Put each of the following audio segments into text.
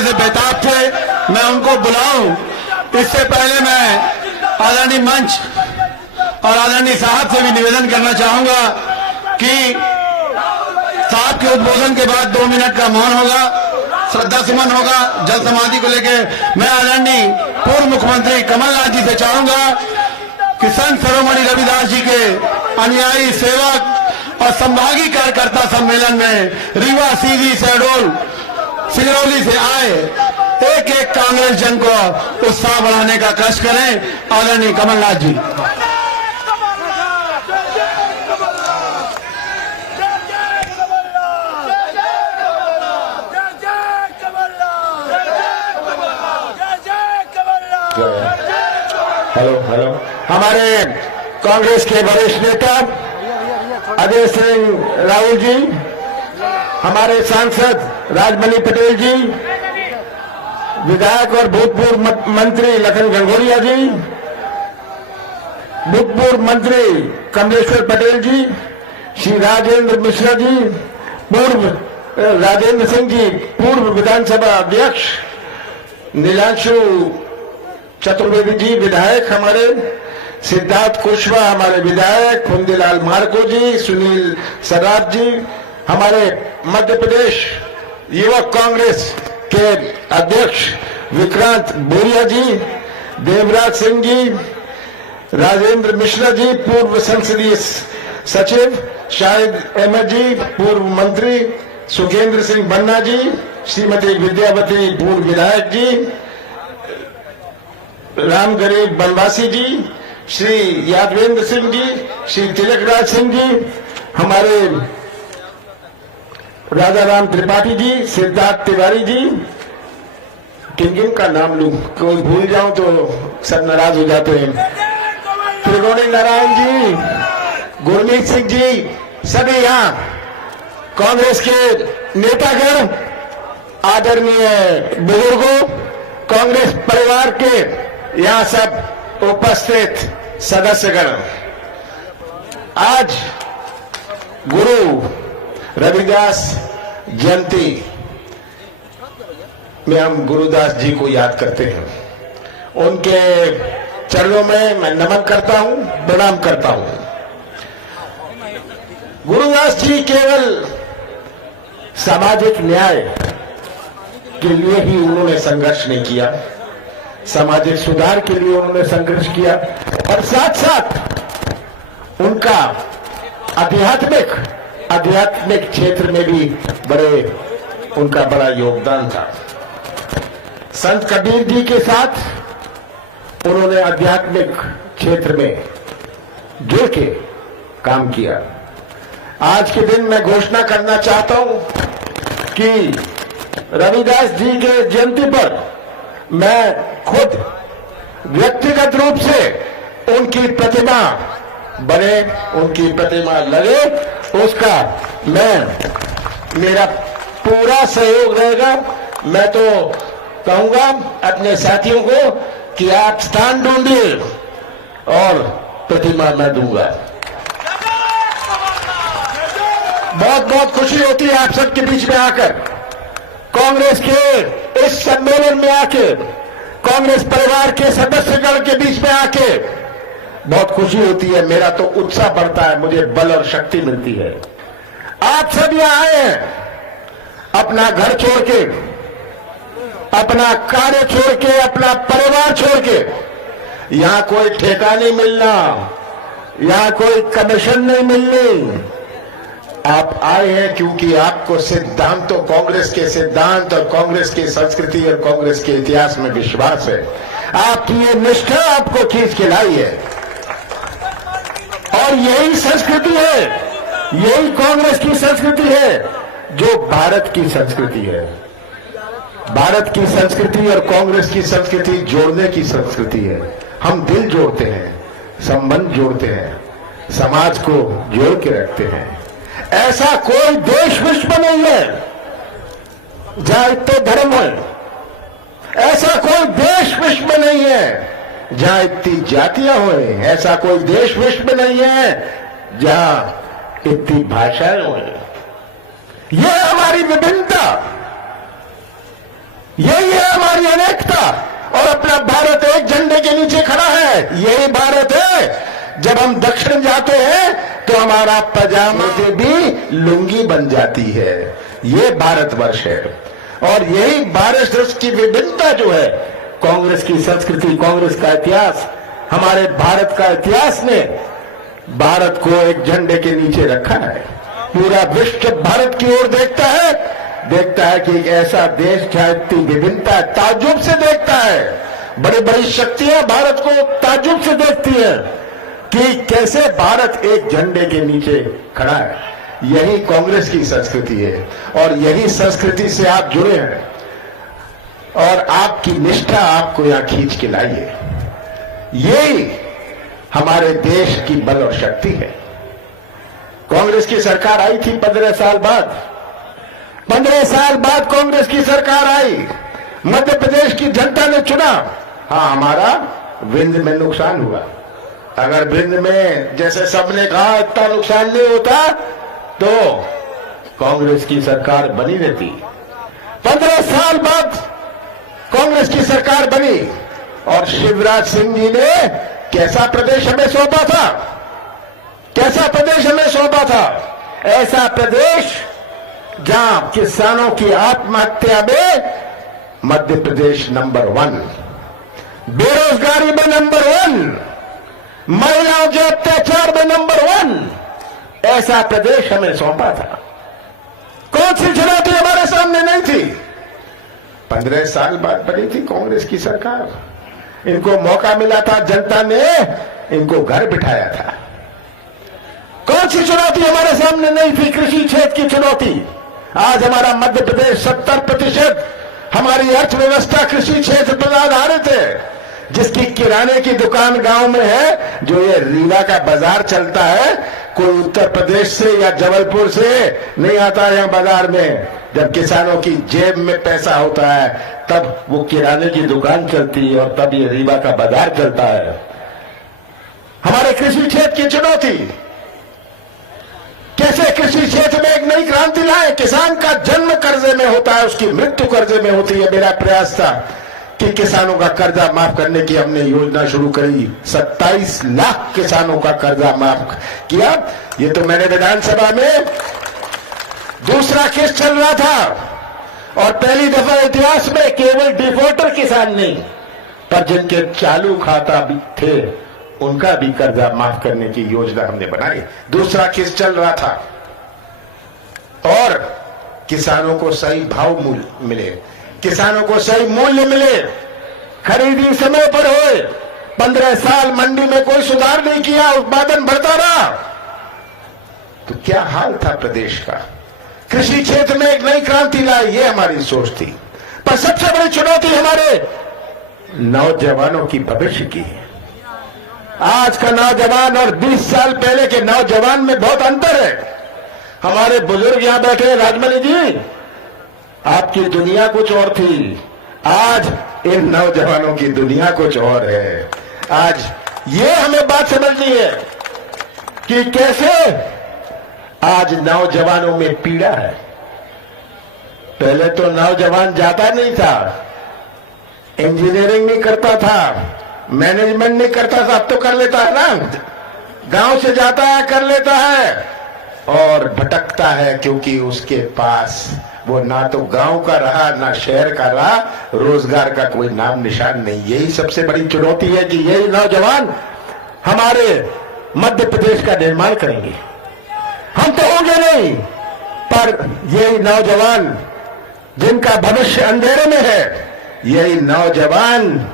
आने से बेताब थे, मैं उनको बुलाऊं। इससे पहले मैं आदरणीय मंच और आदरणीय साहब से भी निवेदन करना चाहूंगा कि साहब के उद्बोधन के बाद 2 मिनट का मौन होगा, श्रद्धा सुमन होगा जल समाधि को लेकर। मैं आदरणीय पूर्व मुख्यमंत्री कमलनाथ जी से चाहूंगा कि संत शिरोमणि रविदास जी के अनुयायी, सेवक और संभागी कार्यकर्ता सम्मेलन में रीवा, सीधी, शहडोल, सिंगरौली से आए एक एक कांग्रेस जन को उत्साह बढ़ाने का कष्ट करें। आदरणीय कमलनाथ जी। Hello hello. हमारे कांग्रेस के वरिष्ठ नेता अजय सिंह राहुल जी, हमारे सांसद राजमणि पटेल जी, विधायक और भूतपूर्व मंत्री लखन घनघोरिया जी, भूतपूर्व मंत्री कमलेश्वर पटेल जी, श्री राजेंद्र मिश्रा जी, राजेंद्र सिंह जी, पूर्व विधानसभा अध्यक्ष, नीलांशु चतुर्वेदी जी विधायक, हमारे सिद्धार्थ कुशवाहा हमारे विधायक, कुंदीलाल मार्को जी, सुनील सराफ जी, हमारे मध्य प्रदेश युवक कांग्रेस के अध्यक्ष विक्रांत बोरिया जी, देवराज सिंह जी, राजेंद्र मिश्रा जी, पूर्व संसदीय सचिव शाहिद अहमद जी, पूर्व मंत्री सुखेंद्र सिंह बन्ना जी, श्रीमती विद्यावती पूर्व विधायक जी, राम गरीब बनवासी जी, श्री यादवेंद्र सिंह जी, श्री तिलकराज सिंह जी, हमारे राजा राम त्रिपाठी जी, सिद्धार्थ तिवारी जी, किन का नाम लूं, कोई भूल जाऊं तो सब नाराज हो जाते हैं, त्रिकोणी नारायण जी, गुरमीत सिंह जी, सभी यहाँ कांग्रेस के नेतागण, आदरणीय बुजुर्गों, कांग्रेस परिवार के यहाँ सब उपस्थित सदस्यगण, आज गुरु रविदास जयंती में हम गुरुदास जी को याद करते हैं। उनके चरणों में मैं नमन करता हूं, प्रणाम करता हूं। गुरुदास जी केवल सामाजिक न्याय के लिए ही उन्होंने संघर्ष नहीं किया, सामाजिक सुधार के लिए उन्होंने संघर्ष किया, और साथ साथ उनका आध्यात्मिक क्षेत्र में भी उनका बड़ा योगदान था। संत कबीर जी के साथ उन्होंने आध्यात्मिक क्षेत्र में जुड़ के काम किया। आज के दिन मैं घोषणा करना चाहता हूं कि रविदास जी के जयंती पर मैं खुद व्यक्तिगत रूप से उनकी प्रतिमा बने, उनकी प्रतिमा लगे, उसका मेरा पूरा सहयोग रहेगा। मैं तो कहूंगा अपने साथियों को कि आप स्थान ढूंढिए और प्रतिमा मैं दूंगा। बहुत बहुत खुशी होती है आप सबके बीच में आकर, कांग्रेस के इस सम्मेलन में आके, कांग्रेस परिवार के सदस्यगण के बीच में आके बहुत खुशी होती है। मेरा तो उत्साह बढ़ता है, मुझे बल और शक्ति मिलती है। आप सब यहां आए हैं अपना घर छोड़ के, अपना कार्य छोड़ के, अपना परिवार छोड़ के। यहां कोई ठेका नहीं मिलना, यहां कोई कमीशन नहीं मिलनी। आप आए हैं क्योंकि आपको सिद्धांतों, कांग्रेस के सिद्धांत और कांग्रेस की संस्कृति और कांग्रेस के इतिहास में विश्वास है। आपकी ये निष्ठा आपको खींच के लाई है, और यही संस्कृति है, यही कांग्रेस की संस्कृति है जो भारत की संस्कृति है। भारत की संस्कृति और कांग्रेस की संस्कृति जोड़ने की संस्कृति है। हम दिल जोड़ते हैं, संबंध जोड़ते हैं, समाज को जोड़ के रखते हैं। ऐसा कोई देश विश्व में नहीं है जहां इतने धर्म है, ऐसा कोई देश विश्व में नहीं है जहां इतनी जातियां हो, ऐसा कोई देश विश्व में नहीं है जहां इतनी भाषाएं हो। यह हमारी विभिन्नता, यही है हमारी अनेकता और अपना भारत एक झंडे के नीचे खड़ा है। यही भारत है। जब हम दक्षिण जाते हैं तो हमारा पजामा से भी लुंगी बन जाती है। ये भारतवर्ष है और यही भारतवर्ष की विभिन्नता जो है, कांग्रेस की संस्कृति, कांग्रेस का इतिहास, हमारे भारत का इतिहास ने भारत को एक झंडे के नीचे रखा है। पूरा विश्व भारत की ओर देखता है कि एक ऐसा देश जहां इतनी विभिन्नता ताज्जुब से देखता है। बड़ी बड़ी शक्तियां भारत को ताज्जुब से देखती हैं कि कैसे भारत एक झंडे के नीचे खड़ा है। यही कांग्रेस की संस्कृति है और यही संस्कृति से आप जुड़े हैं और आपकी निष्ठा आपको यहां खींच के लाई है। यही हमारे देश की बल और शक्ति है। कांग्रेस की सरकार आई थी 15 साल बाद। 15 साल बाद कांग्रेस की सरकार आई, मध्य प्रदेश की जनता ने चुना। हाँ, हमारा विंध्य में नुकसान हुआ। अगर विंध्य में जैसे सबने कहा इतना नुकसान नहीं होता तो कांग्रेस की सरकार बनी रहती। 15 साल बाद कांग्रेस की सरकार बनी और शिवराज सिंह जी ने कैसा प्रदेश हमें सौंपा था? कैसा प्रदेश हमें सौंपा था? ऐसा प्रदेश जहां किसानों की आत्महत्या में मध्य प्रदेश नंबर 1, बेरोजगारी में नंबर 1, महिलाओं के अत्याचार में नंबर 1, ऐसा प्रदेश हमें सौंपा था। कौन सी चुनौती हमारे सामने नहीं थी? 15 साल बाद बनी थी कांग्रेस की सरकार। इनको मौका मिला था, जनता ने इनको घर बिठाया था। कौन सी चुनौती हमारे सामने नहीं थी? कृषि क्षेत्र की चुनौती। आज हमारा मध्य प्रदेश 70% हमारी अर्थव्यवस्था कृषि क्षेत्र पर आधारित है। जिसकी किराने की दुकान गांव में है, जो ये रीवा का बाजार चलता है, कोई उत्तर प्रदेश से या जबलपुर से नहीं आता है यहाँ बाजार में। जब किसानों की जेब में पैसा होता है तब वो किराने की दुकान चलती है और तब ये रीवा का बाजार चलता है। हमारे कृषि क्षेत्र की चुनौती, कैसे कृषि क्षेत्र में एक नई क्रांति लाए। किसान का जन्म कर्जे में होता है, उसकी मृत्यु कर्जे में होती है। मेरा प्रयास था कि किसानों का कर्जा माफ करने की हमने योजना शुरू करी। 27 लाख किसानों का कर्जा माफ किया। ये तो मैंने विधानसभा में दूसरा केस चल रहा था और पहली दफा इतिहास में केवल डिफॉल्टर किसान नहीं, पर जिनके चालू खाता भी थे उनका भी कर्जा माफ करने की योजना हमने बनाई। दूसरा केस चल रहा था और किसानों को सही भाव मूल्य मिले, किसानों को सही मूल्य मिले, खरीदी समय पर हो। 15 साल मंडी में कोई सुधार नहीं किया, उत्पादन बढ़ता रहा। तो क्या हाल था प्रदेश का? कृषि क्षेत्र में एक नई क्रांति लाई, ये हमारी सोच थी। पर सबसे बड़ी चुनौती हमारे नौजवानों की भविष्य की है। आज का नौजवान और 20 साल पहले के नौजवान में बहुत अंतर है। हमारे बुजुर्ग यहां बैठे हैं, राजमणि जी, आपकी दुनिया कुछ और थी। आज इन नौजवानों की दुनिया कुछ और है। आज ये हमें बात समझनी है कि कैसे आज नौजवानों में पीड़ा है। पहले तो नौजवान जाता नहीं था, इंजीनियरिंग नहीं करता था, मैनेजमेंट नहीं करता था, अब तो कर लेता है ना। गांव से जाता है, कर लेता है और भटकता है क्योंकि उसके पास वो ना तो गांव का रहा ना शहर का रहा, रोजगार का कोई नाम निशान नहीं। यही सबसे बड़ी चुनौती है कि यही नौजवान हमारे मध्य प्रदेश का निर्माण करेंगे। हम तो होंगे नहीं, पर यही नौजवान जिनका भविष्य अंधेरे में है, यही नौजवान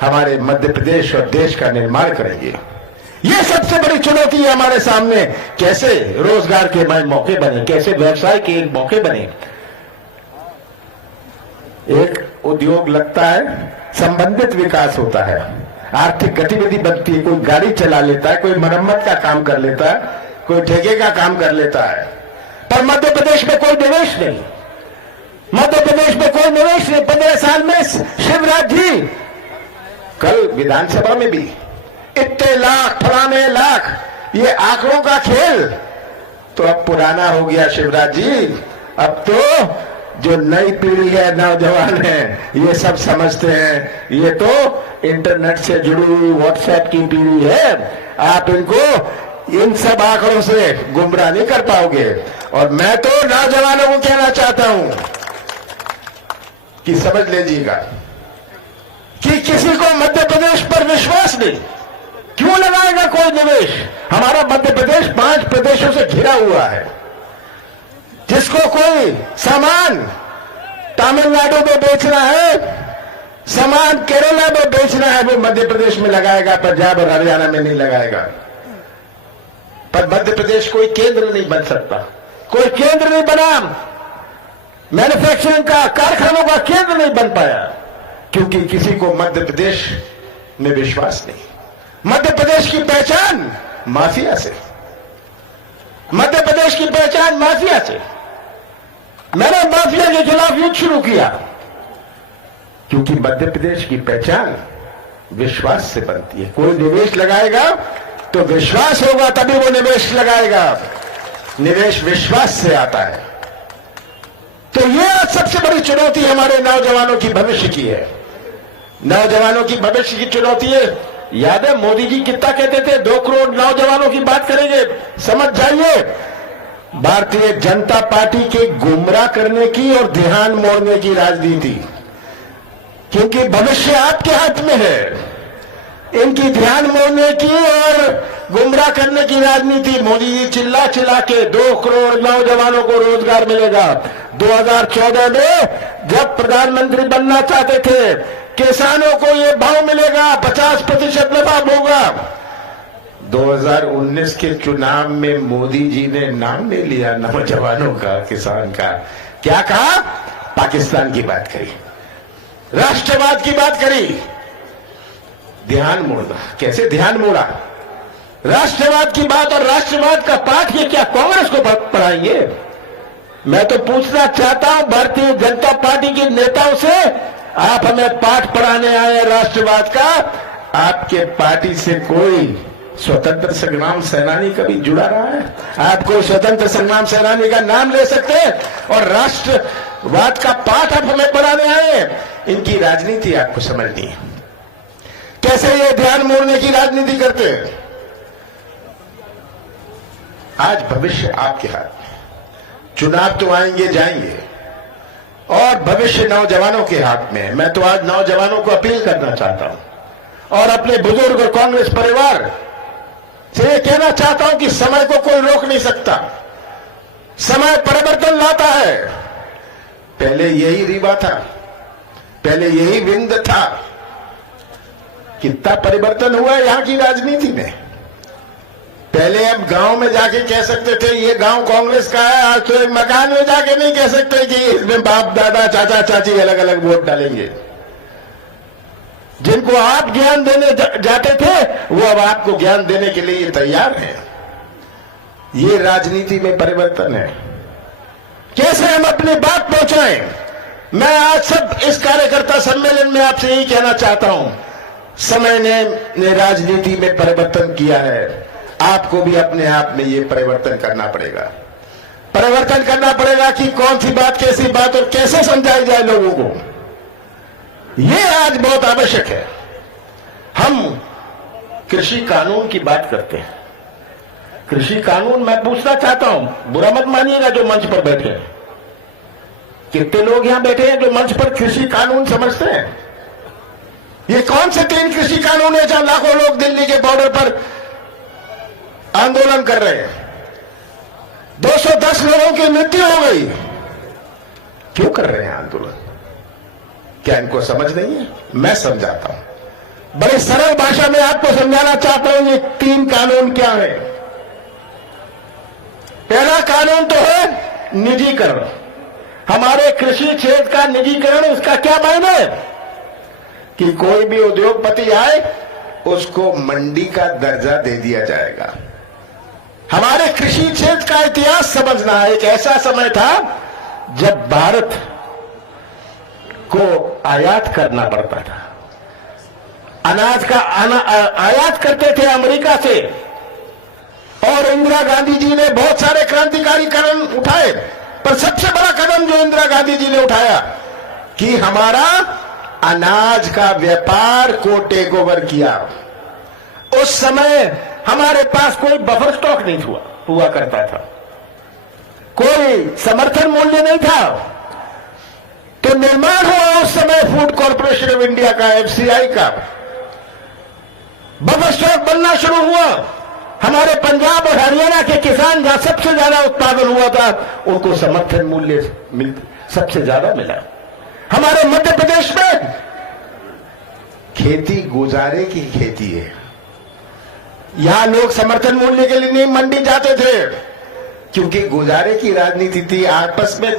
हमारे मध्य प्रदेश और देश का निर्माण करेंगे। ये सबसे बड़ी चुनौती है हमारे सामने। कैसे रोजगार के मौके बने, कैसे व्यवसाय के एक मौके बने। एक उद्योग लगता है, संबंधित विकास होता है, आर्थिक गतिविधि बनती है। कोई गाड़ी चला लेता है, कोई मरम्मत का काम कर लेता है, कोई ठेके का काम कर लेता है। पर मध्य प्रदेश में कोई निवेश नहीं, मध्य प्रदेश में कोई निवेश नहीं। 15 साल में शिवराज जी, कल विधानसभा में भी इतने लाख, फलाने लाख, ये आंकड़ों का खेल तो अब पुराना हो गया शिवराज जी। अब तो जो नई पीढ़ी है, नौजवान है, ये सब समझते हैं ये तो इंटरनेट से जुड़ी हुई व्हाट्सएप की पीढ़ी है। आप इनको इन सब आंकड़ों से गुमराह नहीं कर पाओगे। और मैं तो नौजवानों को कहना चाहता हूं कि समझ लीजिएगा कि किसी को मध्य प्रदेश पर विश्वास नहीं, क्यों लगाएगा कोई निवेश? हमारा मध्य प्रदेश 5 प्रदेशों से घिरा हुआ है। जिसको कोई सामान तमिलनाडु में बेचना है, सामान केरला में बेचना है, वो मध्य प्रदेश में लगाएगा, पंजाब और हरियाणा में नहीं लगाएगा। पर मध्य प्रदेश कोई केंद्र नहीं बन सकता, कोई केंद्र नहीं बना, मैन्युफैक्चरिंग का, कारखानों का केंद्र नहीं बन पाया, क्योंकि किसी को मध्य प्रदेश में विश्वास नहीं। मध्य प्रदेश की पहचान माफिया से, मध्य प्रदेश की पहचान माफिया से। मैंने माफिया के खिलाफ युद्ध शुरू किया, क्योंकि मध्य प्रदेश की पहचान विश्वास से बनती है। कोई निवेश लगाएगा तो विश्वास होगा, तभी वो निवेश लगाएगा। निवेश विश्वास से आता है। तो ये सबसे बड़ी चुनौती हमारे नौजवानों की भविष्य की है। नौजवानों की भविष्य की चुनौती है। याद है मोदी जी कितना कहते थे, 2 करोड़ नौजवानों की बात करेंगे। समझ जाइए, भारतीय जनता पार्टी के गुमराह करने की और ध्यान मोड़ने की राजनीति, क्योंकि भविष्य आपके हाथ में है। इनकी ध्यान मोड़ने की और गुमराह करने की राजनीति, मोदी जी चिल्ला चिल्ला के 2 करोड़ नौजवानों को रोजगार मिलेगा। 2014 में जब प्रधानमंत्री बनना चाहते थे, किसानों को ये भाव मिलेगा, 50% लाभ होगा। 2019 के चुनाव में मोदी जी ने नाम नहीं लिया नौजवानों का, किसान का। क्या कहा? पाकिस्तान की बात करी, राष्ट्रवाद की बात करी। ध्यान मोड़ना, कैसे ध्यान मोड़ा? राष्ट्रवाद की बात और राष्ट्रवाद का पाठ ये क्या कांग्रेस को पढ़ाएंगे? मैं तो पूछना चाहता हूं भारतीय जनता पार्टी के नेताओं से, आप हमें पाठ पढ़ाने आए राष्ट्रवाद का? आपके पार्टी से कोई स्वतंत्र संग्राम सेनानी कभी जुड़ा रहा है? आप कोई स्वतंत्र संग्राम सेनानी का नाम ले सकते हैं? और राष्ट्रवाद का पाठ आप हमें पढ़ाने आए? इनकी राजनीति आपको समझनी है, कैसे ये ध्यान मोड़ने की राजनीति करते हैं। आज भविष्य आपके हाथ में। चुनाव तो आएंगे जाएंगे, और भविष्य नौजवानों के हाथ में है। मैं तो आज नौजवानों को अपील करना चाहता हूं और अपने बुजुर्ग और कांग्रेस परिवार से कहना चाहता हूं कि समय को कोई रोक नहीं सकता। समय परिवर्तन लाता है। पहले यही रीवा था, पहले यही विंद था। कितना परिवर्तन हुआ है यहां की राजनीति में। पहले हम गांव में जाके कह सकते थे ये गांव कांग्रेस का है, आज तो एक मकान में जाके नहीं कह सकते कि इसमें बाप दादा चाचा चाची अलग अलग वोट डालेंगे। जिनको आप ज्ञान देने जाते थे वो अब आपको ज्ञान देने के लिए तैयार हैं। ये राजनीति में परिवर्तन है। कैसे हम अपनी बात पहुंचाएं? मैं आज सब इस कार्यकर्ता सम्मेलन में आपसे यही कहना चाहता हूं, समय ने राजनीति में परिवर्तन किया है। आपको भी अपने आप में ये परिवर्तन करना पड़ेगा। परिवर्तन करना पड़ेगा कि कौन सी बात कैसी बात और कैसे समझाई जाए लोगों को। ये आज बहुत आवश्यक है। हम कृषि कानून की बात करते हैं। कृषि कानून, मैं पूछना चाहता हूं, बुरा मत मानिएगा जो मंच पर बैठे हैं। कितने लोग यहां बैठे हैं जो मंच पर कृषि कानून समझते हैं? ये कौन से 3 कृषि कानून है जहां लाखों लोग दिल्ली के बॉर्डर पर आंदोलन कर रहे हैं? 210 लोगों की मृत्यु हो गई। क्यों कर रहे हैं आंदोलन? क्या इनको समझ नहीं है? मैं समझाता हूं, बड़े सरल भाषा में आपको समझाना चाहता हूं। ये 3 कानून क्या है? पहला कानून तो है निजीकरण। हमारे कृषि क्षेत्र का निजीकरण। इसका क्या मायने है? कि कोई भी उद्योगपति आए उसको मंडी का दर्जा दे दिया जाएगा। हमारे कृषि क्षेत्र का इतिहास समझना है। एक ऐसा समय था जब भारत को आयात करना पड़ता था। अनाज का आयात करते थे अमेरिका से, और इंदिरा गांधी जी ने बहुत सारे क्रांतिकारी कदम उठाए। पर सबसे बड़ा कदम जो इंदिरा गांधी जी ने उठाया कि हमारा अनाज का व्यापार को टेक ओवर किया। उस समय हमारे पास कोई बफर स्टॉक नहीं हुआ करता था, कोई समर्थन मूल्य नहीं था। तो निर्माण हुआ उस समय फूड कॉर्पोरेशन ऑफ इंडिया का, एफसीआई का। बफर स्टॉक बनना शुरू हुआ। हमारे पंजाब और हरियाणा के किसान जहां सबसे ज्यादा उत्पादन हुआ था, उनको समर्थन मूल्य सबसे ज्यादा मिला। हमारे मध्य प्रदेश में खेती गुजारे की खेती है। यहां लोग समर्थन मूल्य के लिए नहीं मंडी जाते थे, क्योंकि गुजारे की राजनीति थी। आपस में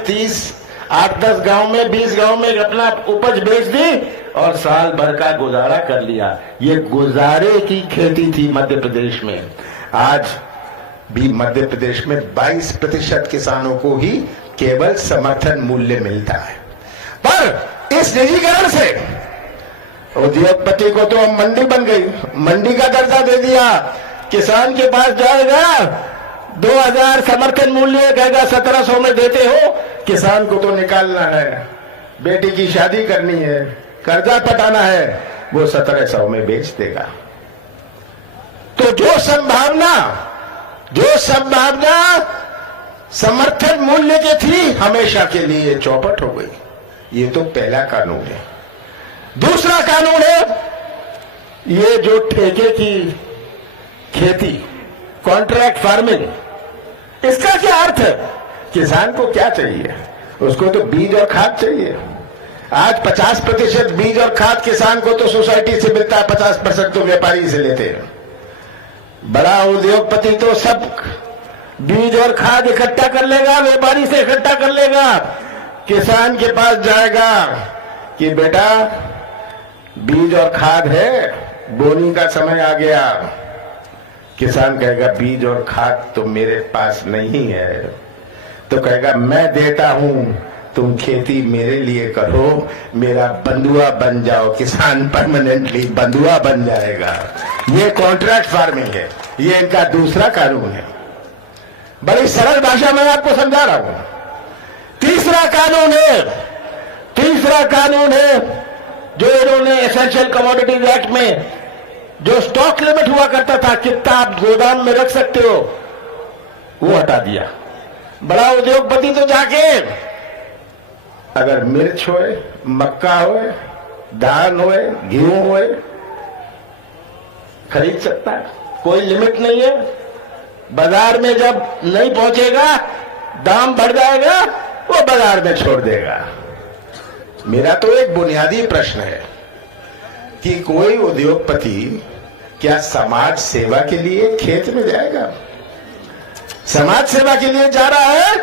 8-10 गांव में 20 गांव में अपना उपज बेच दी और साल भर का गुजारा कर लिया। ये गुजारे की खेती थी मध्य प्रदेश में। आज भी मध्य प्रदेश में 22% किसानों को ही केवल समर्थन मूल्य मिलता है। पर इस निजीकरण से उद्योगपति को तो मंडी बन गई, मंडी का दर्जा दे दिया। किसान के पास जाएगा, 2000 समर्थन मूल्य कहेगा 1700 में देते हो। किसान को तो निकालना है, बेटी की शादी करनी है, कर्जा पटाना है, वो 1700 में बेच देगा। तो जो संभावना समर्थन मूल्य की थी, हमेशा के लिए चौपट हो गई। ये तो पहला कानून है। दूसरा कानून है ये जो ठेके की खेती, कॉन्ट्रैक्ट फार्मिंग। इसका क्या अर्थ है? किसान को क्या चाहिए? उसको तो बीज और खाद चाहिए। आज 50% बीज और खाद किसान को तो सोसाइटी से मिलता है, 50% तो व्यापारी से लेते हैं। बड़ा उद्योगपति तो सब बीज और खाद इकट्ठा कर लेगा, व्यापारी से इकट्ठा कर लेगा। किसान के पास जाएगा कि बेटा बीज और खाद है, बोनी का समय आ गया। किसान कहेगा बीज और खाद तो मेरे पास नहीं है। तो कहेगा मैं देता हूं, तुम खेती मेरे लिए करो, मेरा बंधुआ बन जाओ। किसान परमानेंटली बंधुआ बन जाएगा। ये कॉन्ट्रैक्ट फार्मिंग है। ये इनका दूसरा कानून है। बड़ी सरल भाषा में आपको समझा रहा हूं। तीसरा कानून है जो इन्होंने एसेंशियल कमोडिटीज एक्ट में जो स्टॉक लिमिट हुआ करता था, कितना आप गोदाम में रख सकते हो, वो हटा दिया। बड़ा उद्योगपति तो जाके अगर मिर्च होए, मक्का होए, धान होए, गेहूं होए, खरीद सकता है। कोई लिमिट नहीं है। बाजार में जब नहीं पहुंचेगा, दाम बढ़ जाएगा, वो बाजार में छोड़ देगा। मेरा तो एक बुनियादी प्रश्न है कि कोई उद्योगपति क्या समाज सेवा के लिए खेत में जाएगा? समाज सेवा के लिए जा रहा है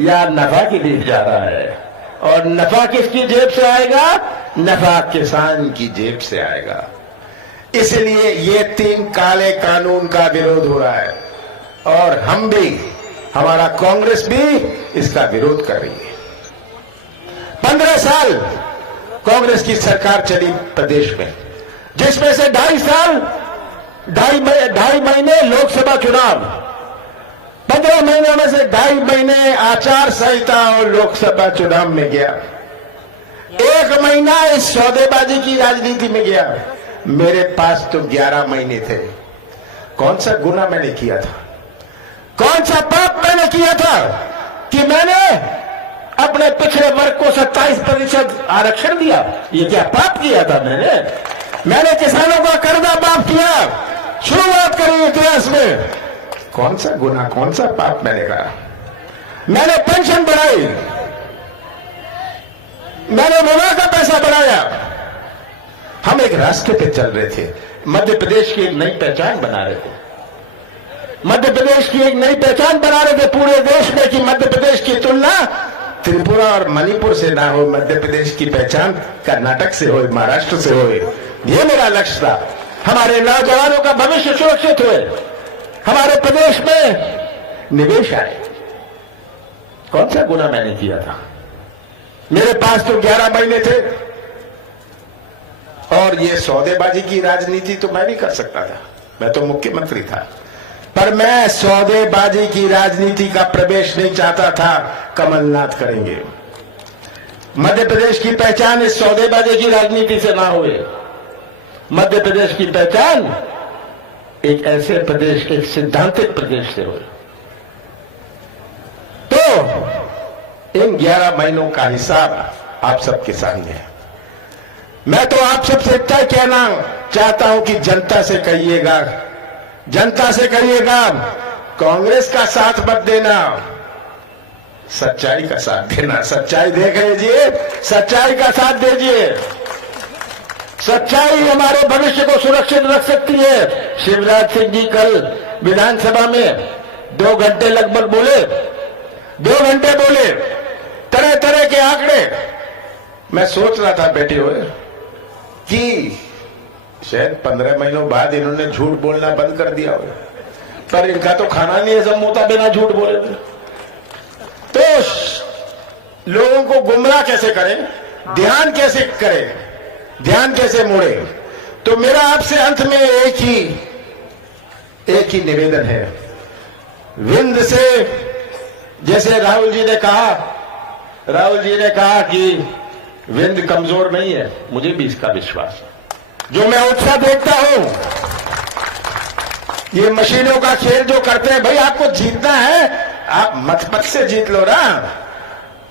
या नफा के लिए जा रहा है? और नफा किसकी जेब से आएगा? नफा किसान की जेब से आएगा। इसलिए ये 3 काले कानून का विरोध हो रहा है और हम भी, हमारा कांग्रेस भी इसका विरोध कर रही है। 15 साल कांग्रेस की सरकार चली प्रदेश में, जिसमें से 2.5 महीने लोकसभा चुनाव, 15 महीनों में से 2.5 महीने आचार संहिता और लोकसभा चुनाव में गया। 1 महीना इस सौदेबाजी की राजनीति में गया। मेरे पास तो 11 महीने थे। कौन सा गुनाह मैंने किया था? कौन सा पाप मैंने किया था कि मैंने अपने पिछड़े वर्ग को 27% आरक्षण दिया? ये क्या पाप किया था मैंने किसानों का कर्जा माफ किया। शुरुआत करी इतिहास में। कौन सा गुनाह, कौन सा पाप मैंने कहा? मैंने पेंशन बढ़ाई, मैंने विवाह का पैसा बढ़ाया। हम एक रास्ते पे चल रहे थे, मध्य प्रदेश की एक नई पहचान बना रहे थे। मध्य प्रदेश की एक नई पहचान बना रहे थे पूरे देश में कि मध्य प्रदेश की तुलना त्रिपुरा और मणिपुर से ना हो, मध्य प्रदेश की पहचान कर्नाटक से हो, महाराष्ट्र से हो। ये मेरा लक्ष्य था। हमारे नौजवानों का भविष्य सुरक्षित हुए, हमारे प्रदेश में निवेश आए। कौन सा गुनाह मैंने किया था? मेरे पास तो 11 महीने थे और ये सौदेबाजी की राजनीति तो मैं नहीं कर सकता था। मैं तो मुख्यमंत्री था। पर मैं सौदेबाजी की राजनीति का प्रवेश नहीं चाहता था। कमलनाथ करेंगे। मध्य प्रदेश की पहचान इस सौदेबाजी की राजनीति से ना हुए। मध्य प्रदेश की पहचान एक ऐसे प्रदेश, एक सिद्धांतिक प्रदेश से हुए। तो इन 11 महीनों का हिसाब आप सबके सामने है। मैं तो आप सबसे इतना कहना चाहता हूं कि जनता से कहिएगा, जनता से कहिएगा, कांग्रेस का साथ मत देना, सच्चाई का साथ देना। सच्चाई देख लीजिए, सच्चाई का साथ दीजिए। सच्चाई हमारे भविष्य को सुरक्षित रख सकती है। शिवराज सिंह जी कल विधानसभा में 2 घंटे लगभग बोले, 2 घंटे बोले, तरह तरह के आंकड़े। मैं सोच रहा था बैठे हुए कि शायद 15 महीनों बाद इन्होंने झूठ बोलना बंद कर दिया हो, पर इनका तो खाना नहीं हजम होता बिना झूठ बोले। तो लोगों को गुमराह कैसे करें, ध्यान कैसे करें, ध्यान कैसे मोड़े। तो मेरा आपसे अंत में एक ही निवेदन है। विंध्य से, जैसे राहुल जी ने कहा कि विंध्य कमजोर नहीं है, मुझे भी इसका विश्वास है। जो मैं उत्साह देखता हूं, ये मशीनों का खेल जो करते हैं, भाई आपको जीतना है, आप मत से जीत लो ना।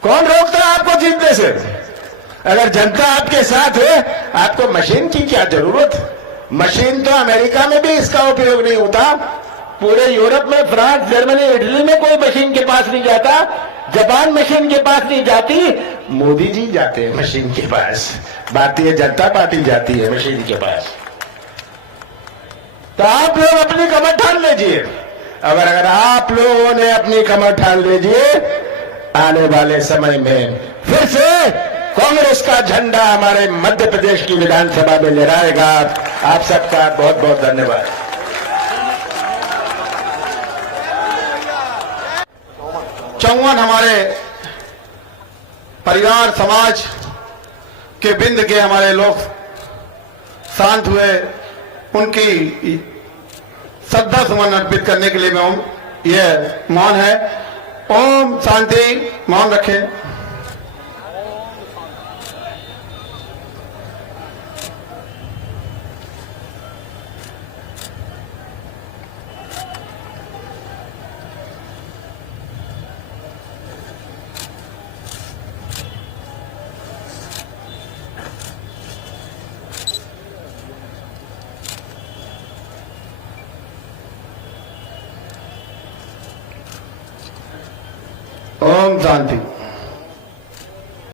कौन रोकता है आपको जीतने से? अगर जनता आपके साथ है, आपको मशीन की क्या जरूरत? मशीन तो अमेरिका में भी इसका उपयोग नहीं होता। पूरे यूरोप में, फ्रांस, जर्मनी, इटली में कोई मशीन के पास नहीं जाता। जापान मशीन के पास नहीं जाती, मोदी जी जाते हैं मशीन के पास। भारतीय जनता पार्टी जाती है मशीन के पास। तो आप लोग अपनी कमर ठान लीजिए। अगर आप लोगों ने अपनी कमर ठान लीजिए, आने वाले समय में फिर से कांग्रेस का झंडा हमारे मध्य प्रदेश की विधानसभा में लहराएगा। आप सबका बहुत बहुत धन्यवाद। चौवन हमारे परिवार समाज के बिंद के हमारे लोग शांत हुए, उनकी श्रद्धा सुमन अर्पित करने के लिए मैं यह मौन है। ओम शांति। मौन रखें। ओम शांति।